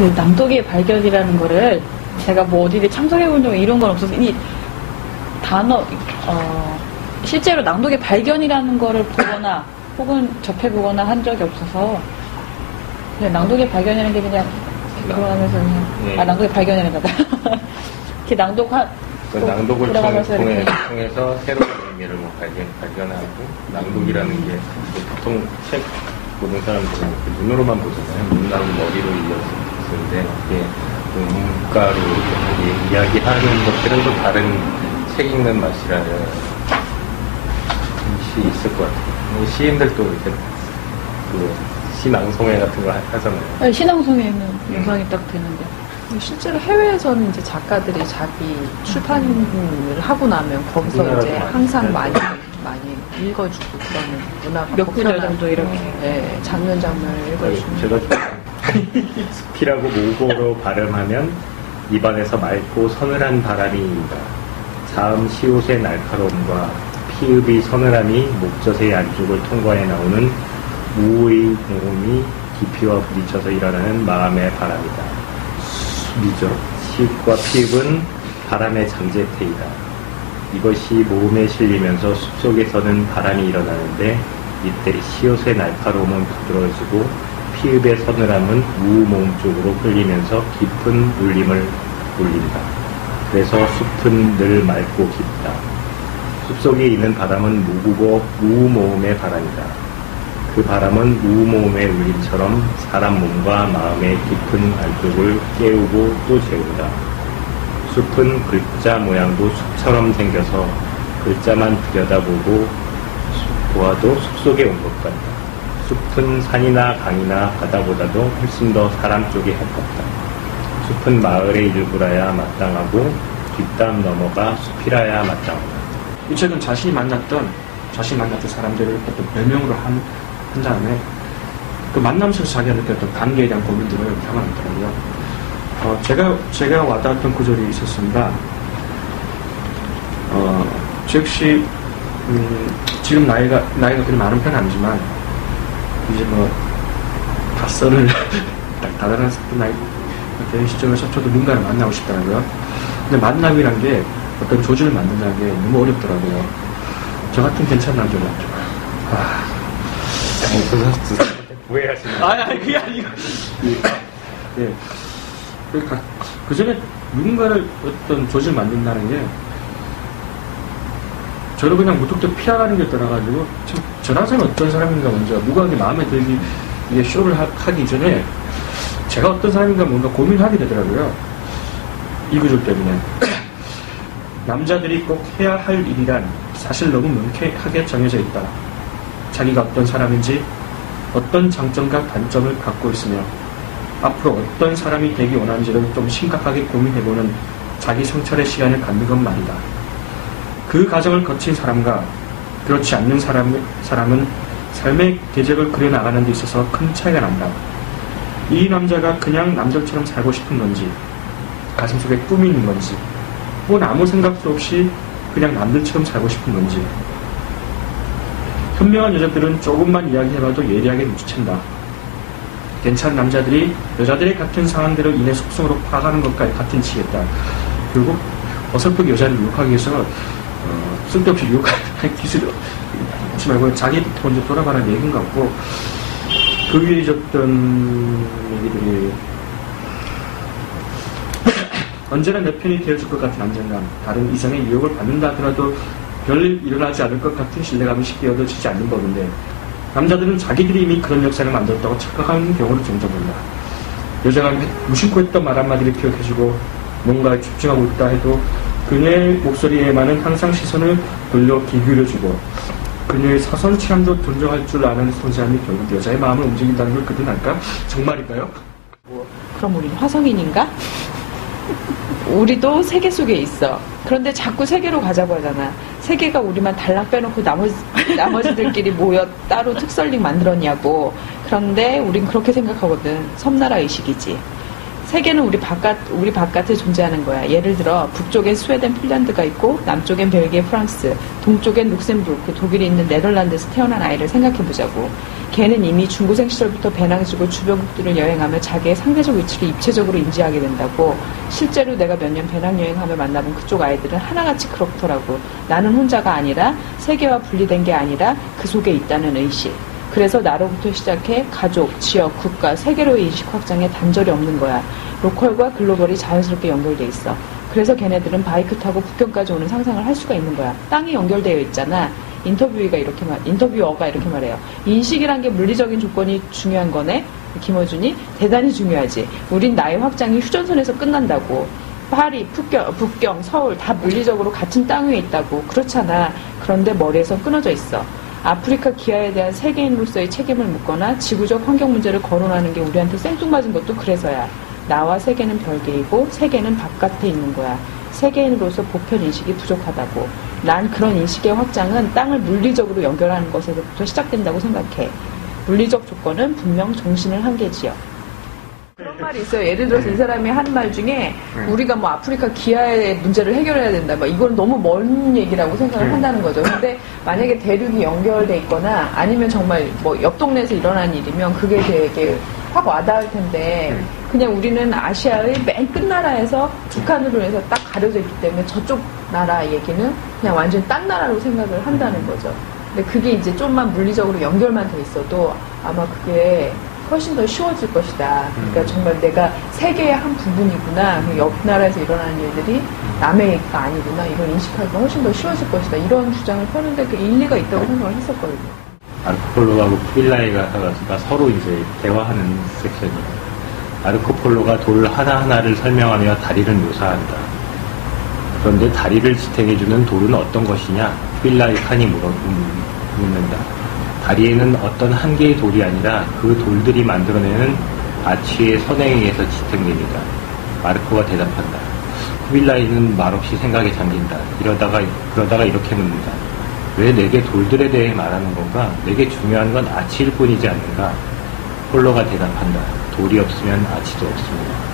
그 남독의 발견이라는 거를 제가 뭐 어디에 참석해 본 적 이런 건 없어서 이 단어 어, 실제로 낭독의 발견이라는 거를 보거나 혹은 접해보거나 한 적이 없어서 그냥 낭독의 발견이라는 게 그냥 그거 하면서 그냥 네. 아 낭독의 발견이라는 거다 이렇게 낭독하 그 낭독을 통- 통해, 통해서 새로운 의미를 뭐 발견, 발견하고 낭독이라는 게 보통 책 보는 사람들은 눈으로만 보잖아요. 눈하고 머리로 이어 지는데 이게 그 문가로 이야기하는 것들은 또 다른 책 읽는 맛이라는 시 있을 것 같아요. 이 시인들도 이렇게 그 시낭송회 같은 거 하- 하잖아요. 아니, 신앙송에는 영상이 딱 되는데 실제로 해외에서는 이제 작가들이 자기 출판을 하고 나면 거기서 이제 많이 항상. 많이 많이 읽어주고 그러는 문화가 몇 구절 정도 이렇게. 네, 장면 장면을 읽어주는 제가 좀 숲이라고 모고로 발음하면 입안에서 맑고 서늘한 바람이입니다. 자음 시옷의 날카로움과 피읍이 서늘함이 목젖의 안쪽을 통과해 나오는 우의 모음이 깊이와 부딪혀서 일어나는 마음의 바람이다. 미죠. 시읍과 피읍은 바람의 잠재태이다. 이것이 모음에 실리면서 숲속에서는 바람이 일어나는데 이때 시옷의 날카로움은 부드러워지고 피읍의 서늘함은 우모음 쪽으로 흘리면서 깊은 울림을 울린다. 그래서 숲은 늘 맑고 깊다. 숲속에 있는 바람은 무구고 우모음의 바람이다. 그 바람은 우모음의 울림처럼 사람 몸과 마음의 깊은 안쪽을 깨우고 또 재운다. 숲은 글자 모양도 숲처럼 생겨서 글자만 들여다보고 숲 보아도 숲속에 온 것 같다. 숲은 산이나 강이나 바다보다도 훨씬 더 사람 쪽에 가깝다. 숲은 마을의 일부라야 마땅하고 뒷담 넘어가 숲이라야 마땅하다. 이 책은 자신이 만났던 자신이 만났던 사람들을 어떤 별명으로 한, 한 다음에 그 만남에서 자기가 느꼈던 관계에 대한 고민들을 담아놨더라고요. 어, 제가 제가 와닿았던 구절이 있었습니다. 어, 즉시 음, 지금 나이가 나이가 그리 많은 편은 아니지만 이제 뭐 딱 다다른 나이 되는 시점에서 저도 누군가를 만나고 싶더라고요. 근데 만남이란 게 어떤 조직을 만든다는 게 너무 어렵더라고요. 저 같은 괜찮은 남자가 없죠. 아, 오해하시는 아니, 아니, 그게 아니고. 예. 그러니까, 그 전에 누군가를 어떤 조직을 만든다는 게, 저를 그냥 무턱대고 피하라는 게 떠나가지고, 참, 저런 사람이 어떤 사람인가 먼저, 누가 이게 마음에 들기, 이게 쇼를 하, 기 전에, 제가 어떤 사람인가 뭔가 고민하게 되더라고요. 이 구절 때문에. 남자들이 꼭 해야 할 일이란 사실 너무 명쾌하게 정해져 있다. 자기가 어떤 사람인지, 어떤 장점과 단점을 갖고 있으며 앞으로 어떤 사람이 되기 원하는지를 좀 심각하게 고민해보는 자기 성찰의 시간을 갖는 건 말이다. 그 과정을 거친 사람과 그렇지 않는 사람, 사람은 삶의 궤적을 그려나가는 데 있어서 큰 차이가 난다. 이 남자가 그냥 남들처럼 살고 싶은 건지, 가슴속에 꿈이 있는 건지, 혹은 아무 생각도 없이 그냥 남들처럼 살고 싶은 건지, 현명한 여자들은 조금만 이야기해봐도 예리하게 눈치챈다. 괜찮은 남자들이 여자들의 같은 상황들을 인해 속성으로 파가는 것과 같은 치겠다. 결국 어설프게 여자를 유혹하기 위해서 어, 쓸데없이 유혹하는 기술을 하지 말고 자기 먼저 돌아가는 얘기인 것 같고 그 위에 있었던 얘기들이 언제나 내 편이 되어줄 것 같은 안정감, 다른 이성의 유혹을 받는다 하더라도 별일 일어나지 않을 것 같은 신뢰감이 쉽게 얻어지지 않는 법인데 남자들은 자기들이 이미 그런 역사를 만들었다고 착각하는 경우를 종종 본다. 여자가 무심코 했던 말 한마디를 기억해주고 뭔가에 집중하고 있다 해도 그녀의 목소리에만은 항상 시선을 돌려 귀 기울여주고 그녀의 사선 취향도 존중할 줄 아는 소지함이 결국 여자의 마음을 움직인다는 걸 그들은 알까? 정말일까요? 그럼 우린 화성인인가? 우리도 세계 속에 있어. 그런데 자꾸 세계로 가자고 하잖아. 세계가 우리만 달랑 빼놓고 나머지, 나머지들끼리 모여 따로 특설링 만들었냐고. 그런데 우린 그렇게 생각하거든. 섬나라 의식이지. 세계는 우리 바깥, 우리 바깥에 존재하는 거야. 예를 들어, 북쪽엔 스웨덴, 핀란드가 있고, 남쪽엔 벨기에, 프랑스, 동쪽엔 룩셈부르크, 독일이 있는 네덜란드에서 태어난 아이를 생각해 보자고. 걔는 이미 중고생 시절부터 배낭지고 주변국들을 여행하며 자기의 상대적 위치를 입체적으로 인지하게 된다고 실제로 내가 몇 년 배낭여행하며 만나본 그쪽 아이들은 하나같이 그렇더라고 나는 혼자가 아니라 세계와 분리된 게 아니라 그 속에 있다는 의식 그래서 나로부터 시작해 가족, 지역, 국가, 세계로의 인식 확장에 단절이 없는 거야 로컬과 글로벌이 자연스럽게 연결돼 있어 그래서 걔네들은 바이크 타고 북경까지 오는 상상을 할 수가 있는 거야 땅이 연결되어 있잖아 인터뷰가 이렇게 말, 인터뷰어가 이렇게 말해요. 인식이란 게 물리적인 조건이 중요한 거네. 김어준이 대단히 중요하지. 우린 나의 확장이 휴전선에서 끝난다고. 파리, 북경, 북경, 서울 다 물리적으로 같은 땅 위에 있다고. 그렇잖아. 그런데 머리에서 끊어져 있어. 아프리카 기아에 대한 세계인으로서의 책임을 묻거나 지구적 환경 문제를 거론하는 게 우리한테 생뚱맞은 것도 그래서야. 나와 세계는 별개이고 세계는 바깥에 있는 거야. 세계인으로서 보편 인식이 부족하다고. 난 그런 인식의 확장은 땅을 물리적으로 연결하는 것에서부터 시작된다고 생각해. 물리적 조건은 분명 정신을 한계지요. 말이 있어요. 예를 들어서 이 사람이 하는 말 중에 우리가 뭐 아프리카 기아의 문제를 해결해야 된다. 뭐 이건 너무 먼 얘기라고 생각을 네. 한다는 거죠. 근데 만약에 대륙이 연결돼 있거나 아니면 정말 뭐 옆 동네에서 일어난 일이면 그게 되게 확 와닿을 텐데 네. 그냥 우리는 아시아의 맨 끝나라에서 북한으로 해서 딱 가려져 있기 때문에 저쪽 나라 얘기는 그냥 완전 딴 나라로 생각을 한다는 거죠. 근데 그게 이제 좀만 물리적으로 연결만 돼 있어도 아마 그게 훨씬 더 쉬워질 것이다. 그러니까 음. 정말 내가 세계의 한 부분이구나. 그옆 나라에서 일어나는 일들이 남의 얘기가 아니구나. 이걸 인식하기가 훨씬 더 쉬워질 것이다. 이런 주장을 펴는데 그 일리가 있다고 생각을 했었거든요. 아르코폴로하고 푸빌라이가 서로 이제 대화하는 섹션이에요. 아르코폴로가 돌 하나하나를 설명하며 다리를 묘사한다. 그런데 다리를 지탱해주는 돌은 어떤 것이냐? 푸빌라이 칸이 물어, 음, 묻는다. 다리에는 어떤 한 개의 돌이 아니라 그 돌들이 만들어내는 아치의 선행에 의해서 지탱됩니다. 마르코가 대답한다. 푸빌라이는 말없이 생각에 잠긴다. 이러다가, 그러다가 이렇게 묻는다. 왜 내게 돌들에 대해 말하는 건가? 내게 중요한 건 아치일 뿐이지 않는가? 폴로가 대답한다. 돌이 없으면 아치도 없습니다.